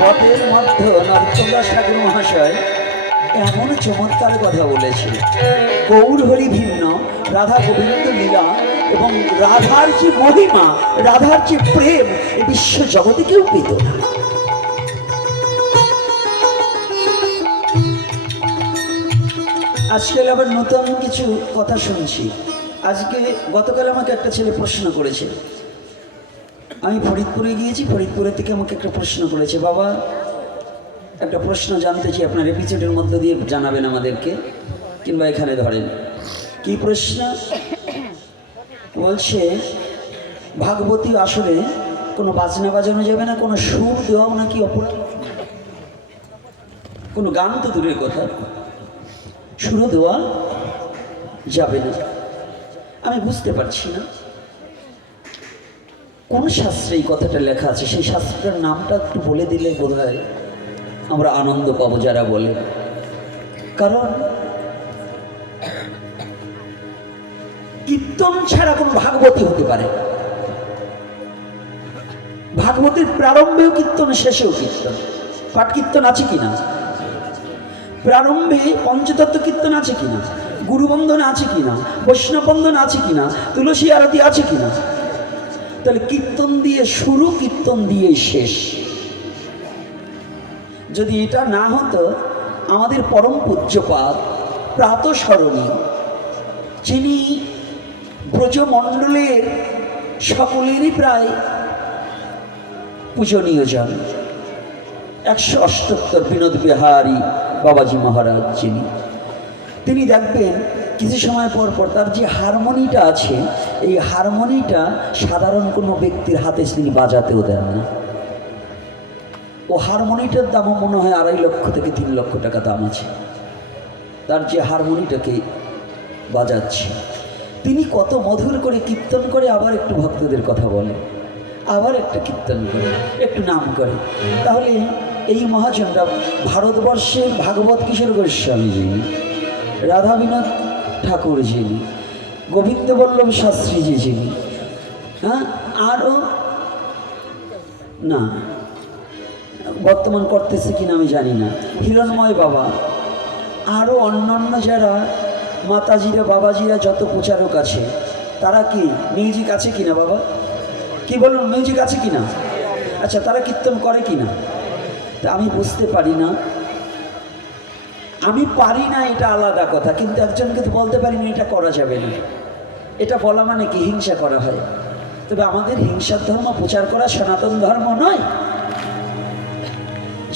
পথের মধ্যে নরচন্দ্র ঠাকুর মহাশয় এমন চমৎকার কথা বলেছে, গৌর হরি ভিন্ন, রাধা গোবিন্দ লীলা এবং রাধার যে মহিমা, রাধার যে প্রেম এই বিশ্ব জগতে কেউ পেত না। আজকাল আবার নতুন কিছু কথা শুনছি। আজকে গতকাল আমাকে একটা ছেলে প্রশ্ন করেছে, আমি ফরিদপুরে গিয়েছি, ফরিদপুরের থেকে আমাকে একটা প্রশ্ন করেছে, বাবা একটা প্রশ্ন জানতে চাই, আপনার এপিসোডের মধ্য দিয়ে জানাবেন আমাদেরকে, কিংবা এখানে ধরেন। কি প্রশ্ন বলছে, ভাগবতী আসলে কোনো বাজনা বাজানো যাবে না, কোনো সুর দেওয়াও নাকি অপরাধ, কোনো গান তো দূরের কথা, সুরও দেওয়া যাবে না। আমি বুঝতে পারছি না কোন শাস্ত্রে এই কথাটা লেখা আছে, সেই শাস্ত্রটার নামটা একটু বলে দিলে বোধহয় আমরা আনন্দ পাবো যারা বলে। কারণ কীর্তন ছাড়া কোনো ভাগবতী হতে পারে, ভাগবতীর প্রারম্ভেও কীর্তন, শেষেও কীর্তন। পাঠ কীর্তন আছে কিনা? প্রারম্ভে পঞ্চতত্ত্ব কীর্তন আছে কিনা? গুরুবন্ধন আছে কিনা? বৈষ্ণব বন্ধন আছে কিনা? তুলসী আরতি আছে কিনা? তাহলে কীর্তন দিয়ে শুরু, কীর্তন দিয়ে শেষ। যদি এটা না হতো, আমাদের পরম পূজ্যপাদ প্রাতঃস্মরণী, যিনি ব্রজমণ্ডলের সকলেরই প্রায় পূজনীয় জন, 178 বিনোদ বিহারী বাবাজি মহারাজ যিনি, তিনি দেখবেন কিছু সময় পর পর তার যে হারমোনিটা আছে, এই হারমোনিটা সাধারণ কোনো ব্যক্তির হাতে তিনি বাজাতেও দেন না। ও হারমোনিটার দামও মনে হয় 2.5 লক্ষ থেকে 3 লক্ষ টাকা দাম আছে, তার যে হারমোনিটাকে বাজাচ্ছে। তিনি কত মধুর করে কীর্তন করে, আবার একটু ভক্তদের কথা বলে, আবার একটা কীর্তন করে, একটু নাম করে। তাহলে এই মহাজনরা ভারতবর্ষের ভাগবত কিশোর গোস্বামী যিনি, রাধা বিনোদ ঠাকুর যিনি, গোবিন্দ বল্লভ শাস্ত্রীজি যিনি, হ্যাঁ, আরও না বর্তমান করতেছে কিনা আমি জানি না, হিরণময় বাবা, আরও অন্যান্য যারা মাতাজিরা বাবাজিরা যত প্রচারক আছে, তারা কি মিউজিক আছে কিনা? বাবা কি বলুন, মিউজিক আছে কিনা? আচ্ছা, তারা কীর্তন করে কিনা? তা আমি বুঝতে পারি না। আমি পারি না এটা আলাদা কথা, কিন্তু একজনকে তো বলতে পারি না এটা করা যাবে না। এটা বলা মানে কি? হিংসা করা হয়। তবে আমাদের হিংসার ধর্ম প্রচার করা সনাতন ধর্ম নয়।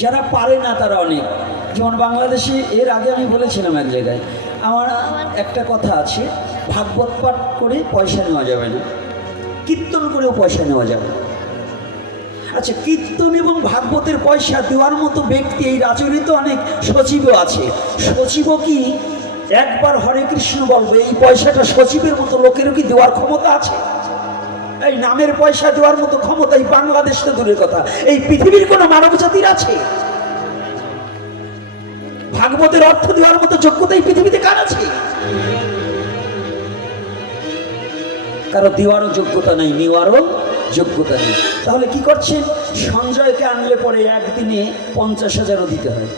যারা পারে না তারা অনেক, যেমন বাংলাদেশে এর আগে আমি বলেছিলাম এক জায়গায়, আমার একটা কথা আছে, ভাগবত পাঠ করে পয়সা নেওয়া যাবে না, কীর্তন করেও পয়সা নেওয়া যাবে না। আচ্ছা, কীর্তন এবং ভাগবতের পয়সা দেওয়ার মতো ব্যক্তি এই রাজনীতি অনেক সচিবও আছে। সচিবও কি একবার হরে কৃষ্ণ বলবে, এই পয়সাটা সচিবের মতো লোকেরও কি দেওয়ার ক্ষমতা আছে? এই নামের পয়সা দেওয়ার মতো ক্ষমতা এই বাংলাদেশ তো দূরের কথা, এই পৃথিবীর কোনো মানব জাতির আছে? ভাগবতের অর্থ দেওয়ার মতো যোগ্যতা এই পৃথিবীতে কার আছে? কারো দেওয়ারও যোগ্যতা নেই, নেওয়ারও যোগ্যতা নেই। তাহলে কি করছেন? সঞ্জয়কে আনলে পরে একদিনে 50,000ও দিতে হয়,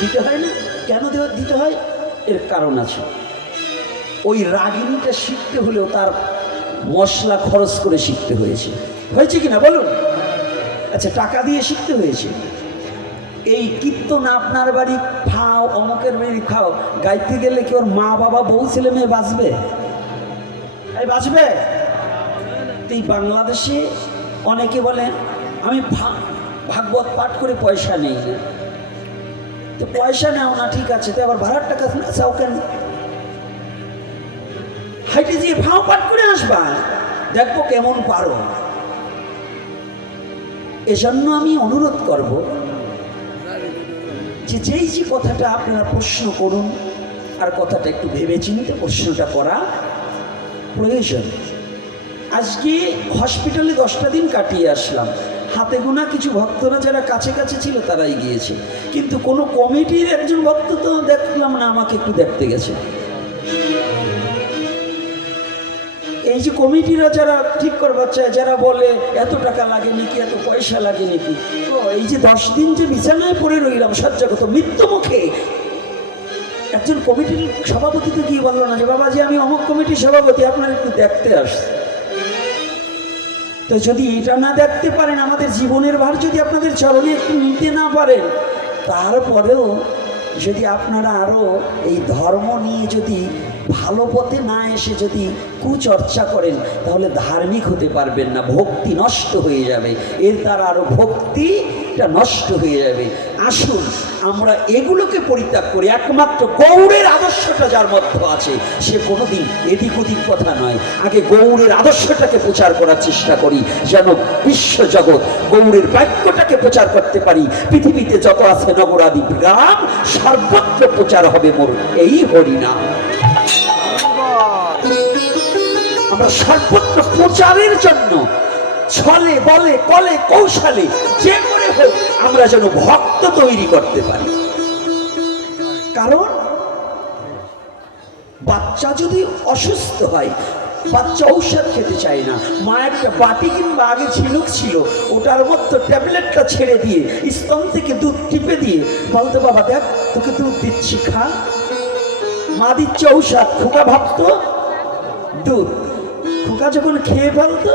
দিতে হয় না? কেন দিতে হয়? এর কারণ আছে। ওই রাগিনীটা শিখতে হলেও তার মশলা খরচ করে শিখতে হয়েছে, হয়েছে কিনা বলুন? আচ্ছা, টাকা দিয়ে শিখতে হয়েছে। এই কীর্তন আপনার বাড়ি খাও, অমুকের বাড়ি খাও, গাইতে গেলে কি ওর মা বাবা বউ ছেলে মেয়ে বাঁচবে? এই বাঁচবে? এই বাংলাদেশে অনেকে বলেন আমি ভাগবত পাঠ করে পয়সা নেই না। তো পয়সা নেও না, ঠিক আছে, তো আবার ভাড়ার টাকা চাও কেন? হাইটে যে ভাও পাঠ করে আসবা, দেখবো কেমন পারো। এজন্য আমি অনুরোধ করব যে যেই যে কথাটা আপনারা প্রশ্ন করুন, আর কথাটা একটু ভেবে চিন্তে প্রশ্নটা করা প্রয়োজন। আজকে হসপিটালে 10টা দিন কাটিয়ে আসলাম, হাতে গোনা কিছু ভক্তরা যারা কাছে কাছে ছিল তারাই গিয়েছে, কিন্তু কোনো কমিটির একজন ভক্ত তো দেখলাম না আমাকে একটু দেখতে গেছে। এই যে কমিটিরা যারা ঠিক করবার চায়, যারা বলে এত টাকা লাগে নাকি, এত পয়সা লাগে নাকি, তো এই যে 10 দিন যে বিছানায় পড়ে রইলাম শয্যাগত মৃত্যু মুখে, একজন কমিটির সভাপতি তো গিয়ে বললো না যে বাবাজি আমি অমুক কমিটির সভাপতি, আপনার একটু দেখতে আসছে। তো যদি এটা না দেখতে পারেন, আমাদের জীবনের ভার যদি আপনাদের চরণে একটু নিতে না পারেন, তারপরেও যদি আপনারা আরও এই ধর্ম নিয়ে যদি ভালো পথে না এসে যদি কুচর্চা করেন, তাহলে ধার্মিক হতে পারবেন না, ভক্তি নষ্ট হয়ে যাবে, এর দ্বারা আরও ভক্তিটা নষ্ট হয়ে যাবে। আসুন আমরা এগুলোকে পরিত্যাগ করি, একমাত্র গৌড়ের আদর্শটা যার মধ্যে আছে সে কোনোদিন এদিক ওদিক কথা নয়, আগে গৌড়ের আদর্শটাকে প্রচার করার চেষ্টা করি, যেন বিশ্ব জগৎ গৌড়ের বাক্যটাকে প্রচার করতে পারি। পৃথিবীতে যত আছে নগরাদি গ্রাম, সর্বত্র প্রচার হবে মোর এই হরিনাম। আমরা সর্বত্র প্রচারের জন্য ছলে বলে কলে কৌশলে যে করে হোক আমরা যেন ভক্ত তৈরি করতে পারি। কারণ বাচ্চা যদি অসুস্থ হয়, বাচ্চা ঔষধ খেতে চায় না, মা একটা বাটি কিংবা আগে ঝিনুক ছিল ওটার মধ্যে ট্যাবলেটটা ছেড়ে দিয়ে স্তন থেকে দুধ টিপে দিয়ে বলতো বাবা দেখ তোকে দুধ দিচ্ছি খা। মা দিচ্ছে ঔষধ, খোকা ভাবতো দুধ, খোকা যখন খেয়ে ফেলতো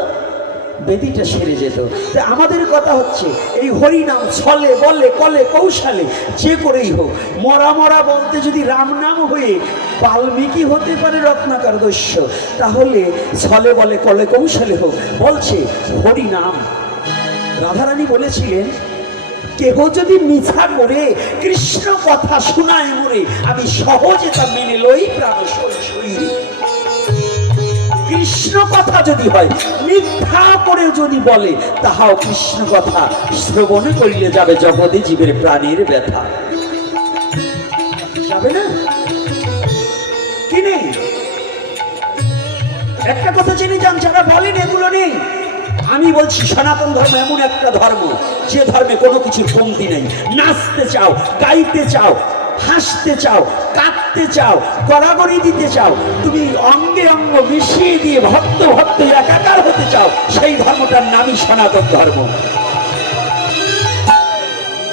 বেদিটা সেরে যেত। তাই আমাদের কথা হচ্ছে এই হরিনাম ছলে বলে কলে কৌশলে যে করেই হোক, মরা মরা বলতে যদি রাম নাম হয়ে বাল্মীকি হতে পারে রত্নাকর দস্য, তাহলে ছলে বলে কলে কৌশলে হোক বলছে হরিনাম। রাধারানী বলেছিলেন কেহ যদি মিছা করে কৃষ্ণ কথা শোনায় মোরে, আমি সহজে তা মেনে লই প্রাণ শরীরে। কৃষ্ণ কথা যদি হয়, মিথ্যা করে যদি বলে, তাহাও কৃষ্ণ কথা শ্রবণ করিলে যাবে জগতে জীবের প্রাণের ব্যথা। যাবে না কি নেই? একটা কথা জেনে যান, যারা বলেন এগুলো নেই, আমি বলছি সনাতন ধর্ম এমন একটা ধর্ম যে ধর্মে কোনো কিছুর কমতি নেই। নাচতে চাও, গাইতে চাও, হাসতে চাও, কাঁদতে চাও, গড়াগড়ি দিতে চাও, তুমি অঙ্গে অঙ্গ মিশিয়ে দিয়ে ভক্ত ভক্ত একাকার হতে চাও, সেই ধর্মটার নামই সনাতন ধর্ম।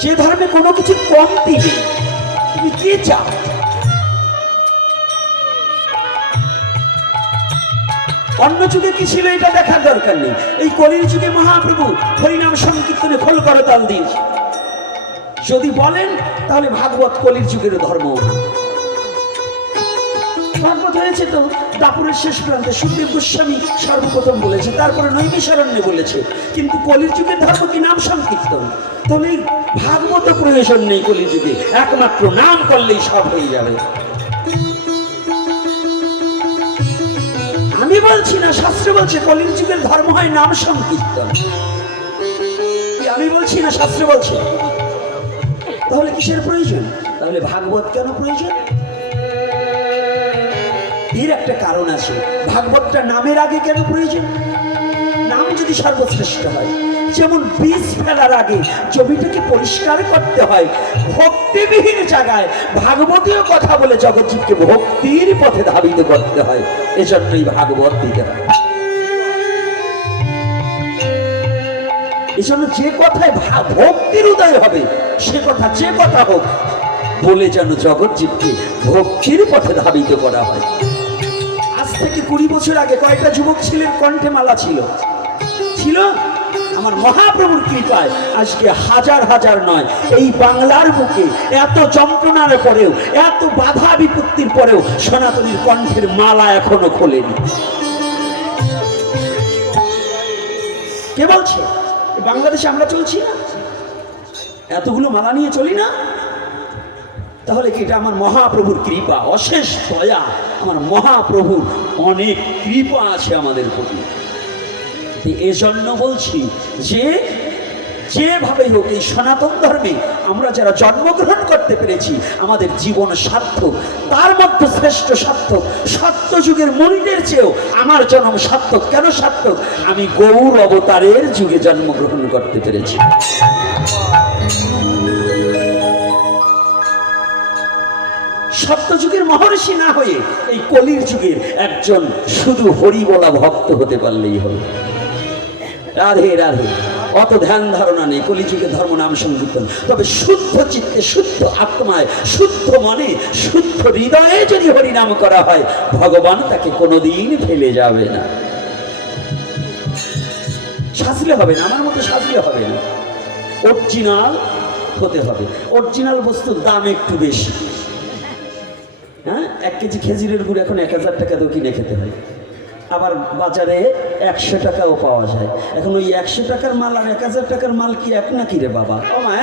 যে ধর্মে কোনো কিছু কমতি নেই, তুমি কি চাও? অন্য যুগে কি ছিল এটা দেখার দরকার নেই। এই কলির যুগে মহাপ্রভু হরিনাম সংকীর্তনে খোল করতাল দিয়েছে। যদি বলেন তাহলে ভাগবত কলির যুগের ধর্ম। ভাগবত হয়েছে তো দাপুরের শেষ প্রান্তে, সুখদেব গোস্বামী সর্বপ্রথম বলেছে, তারপরে নৈমিষারণ্যে বলেছে। কিন্তু কলির যুগের ধর্ম কি নাম সংকীর্তন। তাহলে ভাগবত প্রয়োজন নেই কলির যুগে, একমাত্র নাম করলেই সব হয়ে যাবে। আমি বলছি না, শাস্ত্র বলছে কলির যুগের ধর্ম হয় নাম সংকীর্তন। আমি বলছি না, শাস্ত্র বলছে। তাহলে কিসের প্রয়োজন? তাহলে ভাগবত কেন প্রয়োজন? এর একটা কারণ আছে। ভাগবতটা নামের আগে কেন প্রয়োজন? নাম যদি সর্বশ্রেষ্ঠ হয়, যেমন বীজ ফেলার আগে জমিটাকে পরিষ্কার করতে হয়, ভক্তিবিহীন জায়গায় ভাগবতীয় কথা বলে জগৎজীবকে ভক্তির পথে ধাবিত করতে হয়। এজন্যই ভাগবত দিতে হয়। এজন্য যে কথায় ভক্তির উদয় হবে, সে কথা যে কথা হোক বলে যেন জগৎজীবকে ভক্তির পথে ধাবিত করা হয়। আজ থেকে 20 বছর আগে কয়েকটা যুবক ছেলের কণ্ঠে মালা ছিল ছিল আমার মহাপ্রভুর কৃপায় আজকে হাজার হাজার নয়, এই বাংলার বুকে এত যন্ত্রণার পরেও, এত বাধা বিপত্তির পরেও সনাতনীর কণ্ঠের মালা এখনো খোলেনি। কে বলছে? বাংলাদেশে আমরা চলছি না? এতগুলো মালা নিয়ে চলি না? তাহলে কি এটা আমার মহাপ্রভুর কৃপা, অশেষ দয়া। আমার মহাপ্রভুর অনেক কৃপা আছে আমাদের প্রতি। এজন্য বলছি যে যেভাবে হোক এই সনাতন ধর্মে আমরা যারা জন্মগ্রহণ করতে পেরেছি, আমাদের জীবন সার্থক। তার মধ্যে শ্রেষ্ঠ সার্থক, সত্য যুগের মূল্যের চেয়েও আমার জন্ম সার্থক। কেন সার্থক? আমি গৌর অবতারের যুগে জন্মগ্রহণ করতে পেরেছি। সত্যযুগের মহর্ষি না হয়ে এই কলির যুগের একজন শুধু হরি বলা ভক্ত হতে পারলেই হবে। রাধে রাধে। অত ধ্যান ধারণা নেই, কলিযুগে ধর্ম নাম সংকীর্তন। তবে শুদ্ধ চিত্তে, শুদ্ধ আত্মায়, শুদ্ধ মনে, শুদ্ধ হৃদয়ে যদি হরিনাম করা হয়, ভগবান তাকে কোনোদিন ফেলে যাবে না। সাজলে হবে না, আমার মতো সাজলে হবে না, অরিজিনাল হতে হবে। অরিজিনাল বস্তুর দাম একটু বেশি। হ্যাঁ, 1 কেজি খেজুরের গুড় এখন 1000 টাকা দিয়ে কিনে খেতে হয়, আবার বাজারে 100 টাকাও পাওয়া যায়। এখন ওই 100 টাকার মাল আর 1000 টাকার মাল কি এক নাকি রে বাবা? ও মা,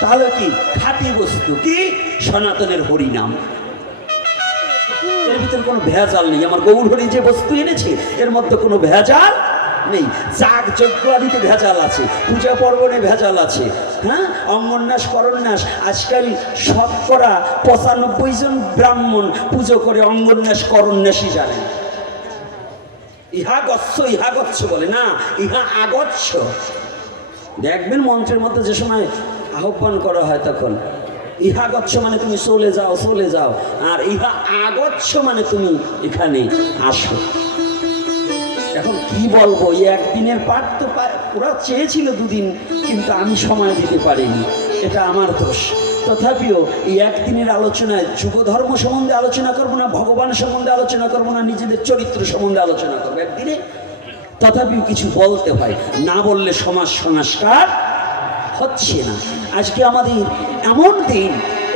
তাহলে কি খাঁটি বস্তু কি? সনাতনের হরিনাম। এর ভিতরে কোনো ভেজাল নেই। আমার গৌর হরি যে বস্তু এনেছে এর মধ্যে কোনো ভেজাল নেই। যাগ যজ্ঞ আদিতে ভেজাল আছে, পূজা পর্বণে ভেজাল আছে। হ্যাঁ, অঙ্গন্যাস করন্যাস, আজকাল শতকরা 95 জন ব্রাহ্মণ পুজো করে অঙ্গন্যাস করন্যাসই জানে। ইহা গচ্ছ, ইহা গচ্ছ বলে না, ইহা আগচ্ছ। দেখবেন মন্ত্রের মধ্যে যে সময় আহ্বান করা হয় তখন ইহা গচ্ছ মানে তুমি চলে যাও, চলে যাও, আর ইহা আগচ্ছ মানে তুমি এখানে আসো। এখন কি বলবো, এই একদিনের পাঠ তো ওরা চেয়েছিল 2 দিন, কিন্তু আমি সময় দিতে পারিনি, এটা আমার দোষ। তথাপিও এই একদিনের আলোচনায় যুগ ধর্ম সম্বন্ধে আলোচনা করবো না, ভগবান সম্বন্ধে আলোচনা করবো না, নিজেদের চরিত্র সম্বন্ধে আলোচনা করবো একদিনে। তথাপিও কিছু বলতে হয়, না বললে সমাজ সংস্কার হচ্ছে না। আজকে আমাদের এমন দিন,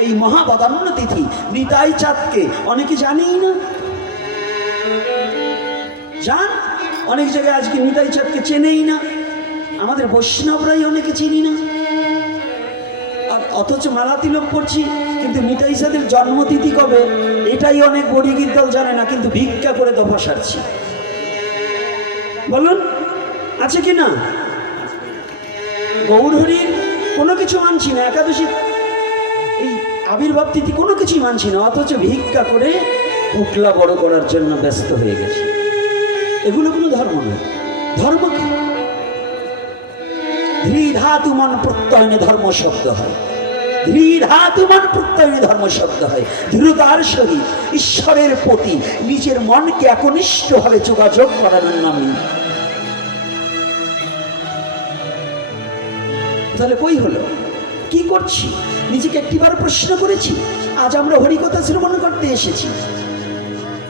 এই মহাবদান্য তিথি, নিতাই চাঁদকে অনেকে জানেই না। জান, অনেক জায়গায় আজকে নিতাই চাঁদকে চেনেই না, আমাদের বৈষ্ণবরাই অনেকে চিনি না। আর অথচ মালা তিলক পড়ছি, কিন্তু নিতাই চাঁদের জন্মতিথি কবে এটাই অনেক বড়িগির দল জানে না, কিন্তু ভিক্ষা করে দফা সারছি। বলুন, আছে কি না? গৌর হরির কোনো কিছু মানছি না, একাদশী এই আবির্ভাব তিথি কোনো কিছুই মানছি না, অথচ ভিক্ষা করে পুটলা বড় করার জন্য ব্যস্ত হয়ে গেছে। এগুলো কোনো ধর্ম নয়। ধর্ম কি? ধৃধাতু মন প্রত্যয়নে ধর্ম শব্দ হয়, ধৃধাতু মন প্রত্যয়নে ধর্ম শব্দ হয়। দৃঢ়তার সহিত ঈশ্বরের প্রতি নিজের মনকে একনিষ্ঠভাবে যোগাযোগ করানোর নামই। তাহলে কই হলো? কি করছি? নিজেকে একটিবার প্রশ্ন করেছি? আজ আমরা হরিকথা শ্রবণ করতে এসেছি।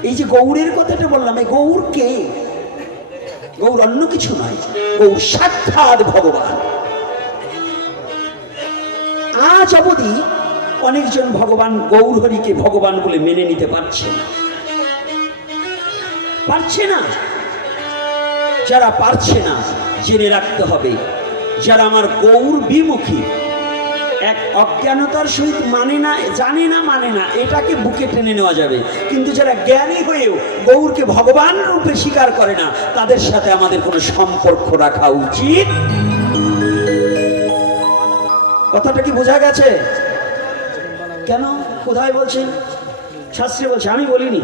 এই যে গৌরের কথাটা বললাম, এই গৌর কে? গৌর অন্য কিছু নয়, গৌর সাক্ষাৎ ভগবান। আজ অবধি অনেকজন ভগবান গৌর হরিকে ভগবান বলে মেনে নিতে পারছে না, পারছে না। যারা পারছে না, জেনে রাখতে হবে, যারা আমার গৌর বিমুখী, এক অজ্ঞানতার সহিত মানে না, জানে না, মানে না, এটাকে বুকে টেনে নেওয়া যাবে। কিন্তু যারা জ্ঞানী হয়েও গৌরকে ভগবান রূপে স্বীকার করে না, তাদের সাথে আমাদের কোনো সম্পর্ক রাখা উচিত। কথাটা কি বোঝা গেছে? কেন, কোথায় বলছেন? শাস্ত্রে বলছে, আমি বলিনি,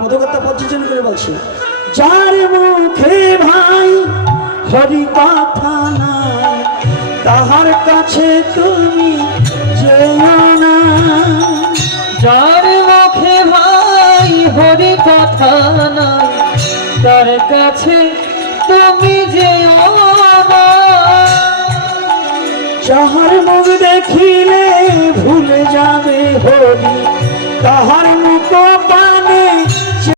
পদকর্তা পর্যটন করে বলছে। যার মুখে ভাই হরি কথা নাই, তাহার কাছে তুমি যেও না। যার মুখে ভাই হরি কথা নাই, তার কাছে তুমি যেও না। যাহার মুখ দেখিলে ভুলে যাবে হরি, তাহার মুখ পানে